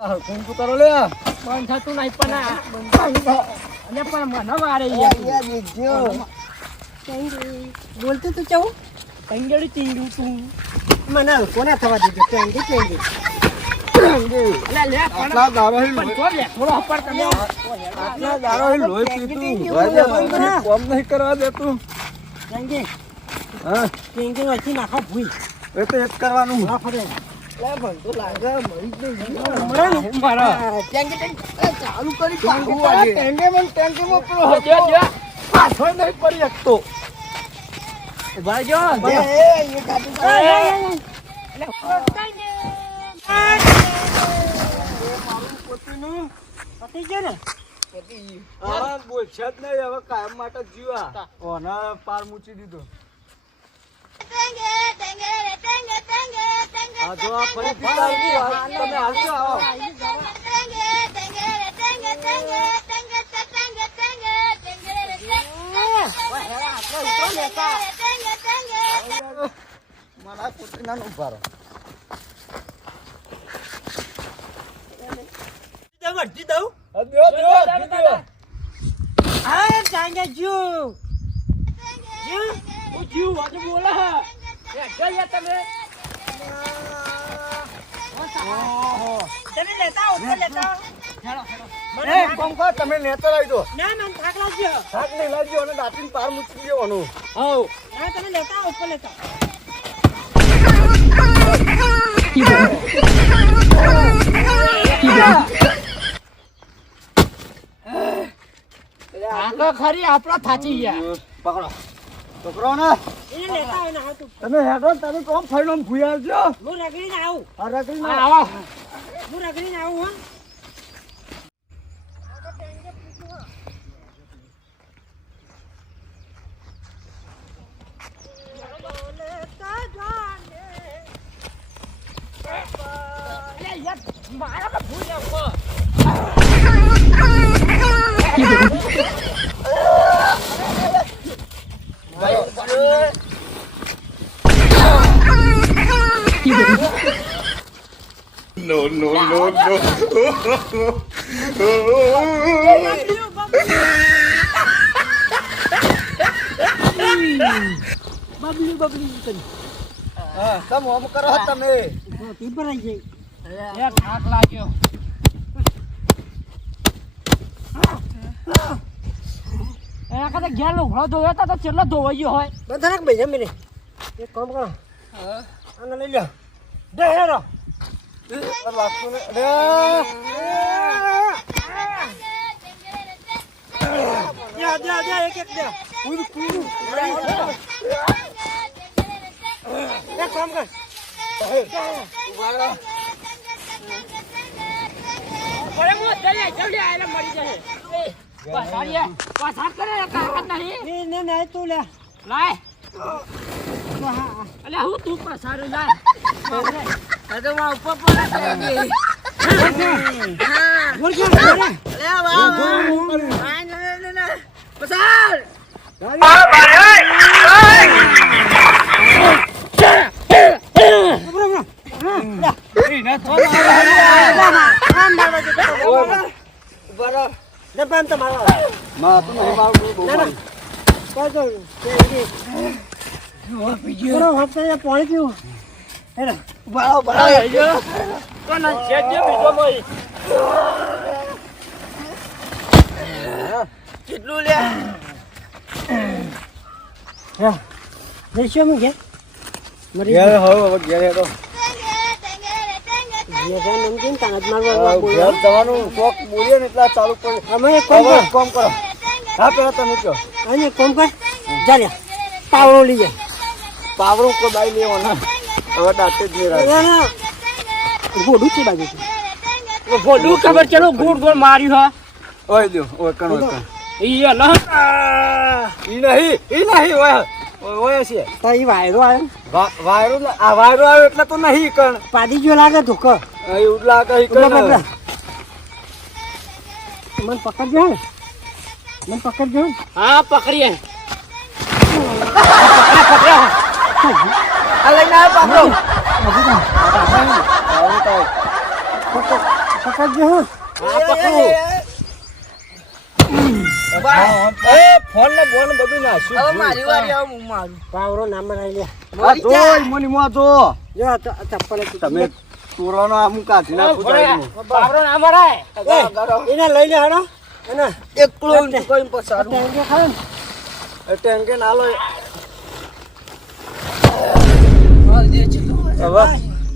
કોણ તું કરો લે બંધ થતું નહીં પણ અને પણ મને વારે બોલતો તું ચાવું કંગડી ચીંગડું તું મને કોને થવા દીધું ટેંગી ટેંગી અલા લે આટલા દારો હી પણ જો લે થોડો હપડ તમે આટલા દારો હી લોહી પીતું વાજે કોમ નહીં કરવા દેતું ટેંગી હા ટેંગી વચ્ચે નાખો ભૂઈ એ તો એક કરવાનું ના ફરે લે ભણ તો લાગે મરી હું મારો ટેંગી ટેંગી ચાલુ કરી ટેંગે મન પેલો જો જો પાછો નહીં પડી શકતો ભાઈ જો એ ગાડી પતી ગયો ને હા બોલ છે જ નહીં હવે કાયમ માટે જીવા ઓના પાર મૂકી દીધો આ જો આ ફરી તમે હાલજો આવો મારા પોતે ના ઉભા રહો વર્તી દઉં હા ટાંગે જો હું જીવ વાજુ બોલે હે ગયા તમે તમે લેતા આવો તો લેતા એ કોમ કો તમે નેતર આવી દો ના મને થાક લાગ્યો થાક નહીં લાગ્યો અને દાંતીને પાર મૂકી દેવાનું હો ના તમે લેતા આવો ઉપર લેતા આખો ખરી આપડો થાચી ગયા પકડો પકડો ને એને લેતા આવો ને હાથ ઉપર તમે હેડો તમે કોમ ફાઈલો ભૂઈ આવજો હું રગડીને આવું આ રગડી ના આવો હું રગડીને આવું હા અરે યાર મારા કા ભૂલ આવો No, no, no, no. Babli Babli કરી હા તમે ઓમ કરો તમે તી પર આવી જાય એ થાક લાગ્યો એ આખા ઘેર લુગડો ધોયો તો ચેટલો ધોવાઈ ગયો હોય બધા નાખ ભાઈ જમીને એક કામ કરો આને લઈ લો દે હેરો લાગતું ને દે એક એક દે પૂરું પૂરું એક કામ કર અરે મો જલ્દી જલ્દી આલે મરી જશે એ પાછાડીએ પાછા કરે કાકત નહીં ને તું લે લાય અલે હું તું પાછાડો લાય અરે માં ઉપર પડે બોલ કે અરે પસાડ જબાન તો મારો માં તો નહીં મારું બહુ ના કોઈ તો બીજો હપ્તા પાણી પીવું હેરા બાળો બાળો કોણ છે જે બીજો ભાઈ કેટલું લે હા દેશો મે કે મરી ઘેર હવે ઘેર હેડો ये है नमकीन ताज मारवा ઘેર જવાનું કોક બોલીએ ને એટલા ચાલુ કરી અમે એક કામ હવે કર કોમ કરો હા પેલા તમે કહો અને એક કામ કર જા લે પાવડો લઈ જા પાવડો કો બાઈ લેવાનો હવે દાંતે જ નહીં રાખે ના ગોડું છે બાજુ બોલું ખબર ચલો ગોળ ગોળ માર્યું હા ઓય દો ઓય કણ ઓય કણ ઈ અલા ઈ નહીં ઓય ઓય છે તો ઈ વાયરો આવ્યો વાયરો આ વાયરો આવ્યો એટલે તો નહીં કણ પાડી જો લાગે ધોકો એવું લાગે ઈ કણ મન પકડજો મન પકડજો હા પકડીએ આ લઈને આવ પાછો પકડજો હું ફોન ને બોન બધું નાખ્યું. હવે મારી વારી હવે હું મારું. પાવરો નામ લઈ લે આ જોઈ મોની મો જો જો આ ચપ્પલ તમે ચોરાનો આમ કાઢી નાખું તારીનું. બાબરો ના મરાય. એને લઈ લે હાડો એને એકલો કોઈ પસારું. ટેંકે ખાય ને એ ટેન્કે ના લો હાલ દે છે તો. હવે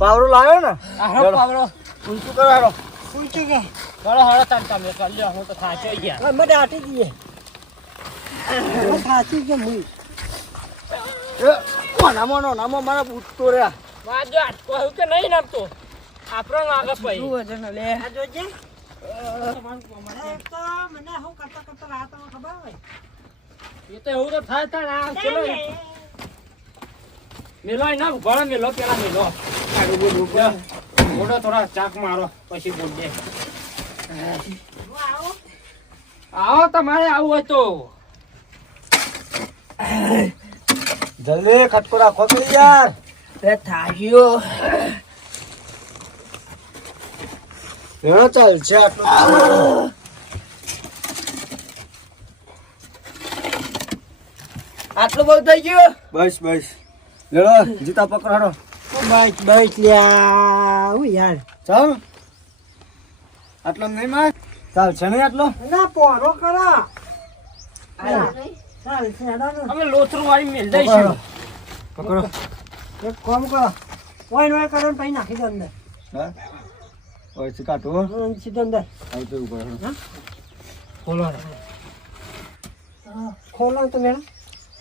પાવરો લાવ્યો ને આહો બાબરો. ઊંચું કરાડો. પૂછી કે હળો હળો તમે કરી લો હું તો થાચી ગયા. મને આટી દઈએ સાચી કે મુઈ એ નામો મારા ઉઠતો રહ્યા. વાજો આટકો હું કે નહીં નામતો. આપણો આગળ પઈ. આ જોજે તો મને હું કરતા રાત ખબર હોય એ તો એવું તો થાય થાય આ ચલો મેલો ના ઘણા મેલો પેલા મેલો કાઢું બોલું મોટો થોડા ચાક મારો પછી બોલજે. આવો તમારે આવું હોય તો જલ્દી ખટકો રાખો તો યાર. થાક્યો. એનો ચાલશે આટલું. આટલું બહુ થઈ ગયું. બસ લેડો જીતા પકડાડો. બાઈક લ્યા હું યાર ચાલ આટલો નહીં માર ચાલશે નહીં આટલો. ના પોરો કરા ચાલ છે અમે લોથરું વાળી મેલ દઈશું. પકડો. એક કામ કરો ઓય કરો ને પછી નાખી દો અંદર હા ઓય છે કાઢો. સીધો અંદર આવ તો ઉપર બોલો ખોલો તો મેડમ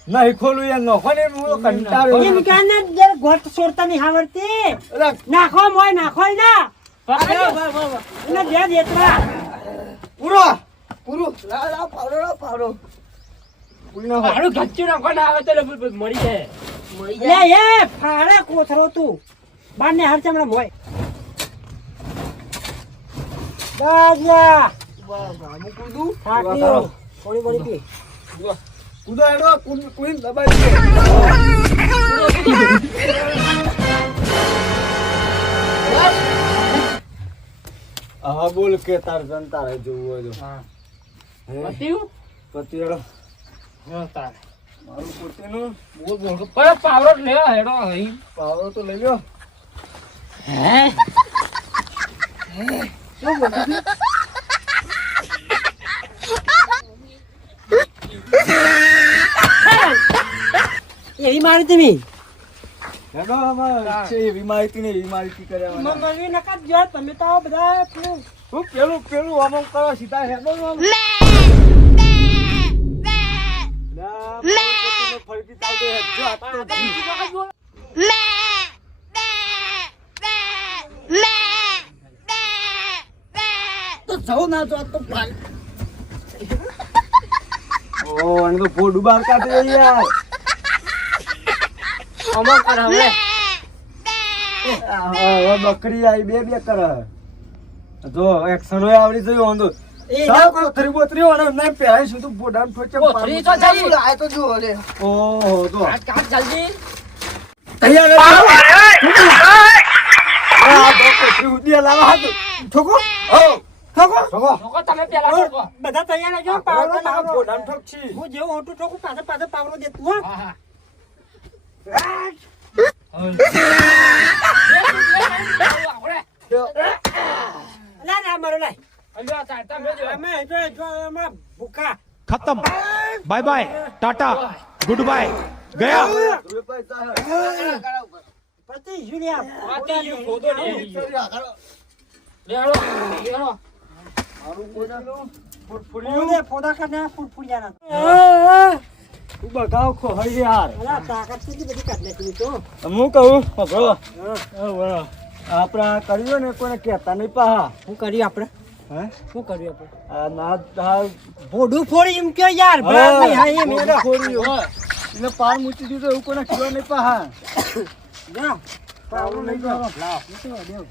નહીં ખોલું યાર નોખો ને હું કંટાળ્યો. એમ કાને જરા ગોટ છોડતા નહીં આવડતી અરે નાખો મોય નાખો ના પકડો. એને દે દેતરા પૂરું પાવડો મારું ઘચ્ચું નાખો ના આવે તો મળી જાય. લે એ ફાડે કોથરો તું બાર ને હરચે હમણાં મોય દાદા થાક્યો થોડી બડી પી કૂદો હેડો કુઈન દબાઈ દે. હા બોલ કે તાર જનતા રહે જોવું હોય તો. પત્યું? પતિ હેડો હા તાર. મારું પોતેનું બોલ બોલ. પણ પાવરો જ લે હેડો અહીં. પાવડો તો લઈ લ્યો. એવી મારી તમે હેડો આમાં છે એવી માહિતી ને એવી માહિતી કર્યા મમ્મી નકા જો તમે તો બધા પેલું હું પેલું આમ કરો સીધા હેડો આમ. ના, પોતીને ફરકી ચાલતો હેડજો, આ તો જી. તો જવું ના તો તો ભાગ. ઓ અને તો ફોડ ઉબાર કાઢે યાર. અમો કર હવે. હવે બકરી આવી બે કરે જો એક્શન હોય આવડી જયું વાંધો એ સાવ કોથરી બોતરી અને નહીં પહેરાઈ સુધી બોડામ ઠોચે કોથરી તો થઈ. આ તો જો રે ઓહો જો કાટ કાટ જલ્દી. તૈયાર આ કોથરી ઉડી લાવા હાથ ઠોકો ઠોકો લોકો તમે પેલા ઠોકો. બધા તૈયાર રહેજો પાવડો પાવડો પાવડો બોડામ ઠોક છી હું જેવું ઓટું ઠોકું પાછળ પાવડો દેતું હો હા હા. ના ના મારો લાય અલ્યા તાર તમે જો. અમે જો અમે ભૂખા खत्म bye bye tata goodbye गया પતિ જુલિયા વાતી યુ ખોદો ને. લેડો લેડો. ફૂલે ફોડા કાઢને ફૂડિયા બગાવ ખો હઈ યાર ના તાકાત કેટલી બધી કાઢ નાખી તો હું કહું બરો આપણા કર્યો ને કોઈને કહેતા નહીં પાહા શું કર્યું આપણે હે શું કર્યું આપણે આ ના ભોડું ફોડી એમ કયો યાર ભલા નહીં હા એમ એનો એટલે પાર મૂકી દીધો એવું કોઈને કહેવા નહીં પાહા જા પાવડો લઈ જાઓ દેવ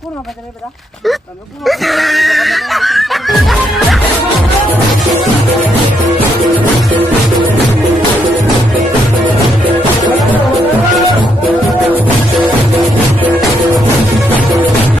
કોણ આપે તમે બધા તમે કોણ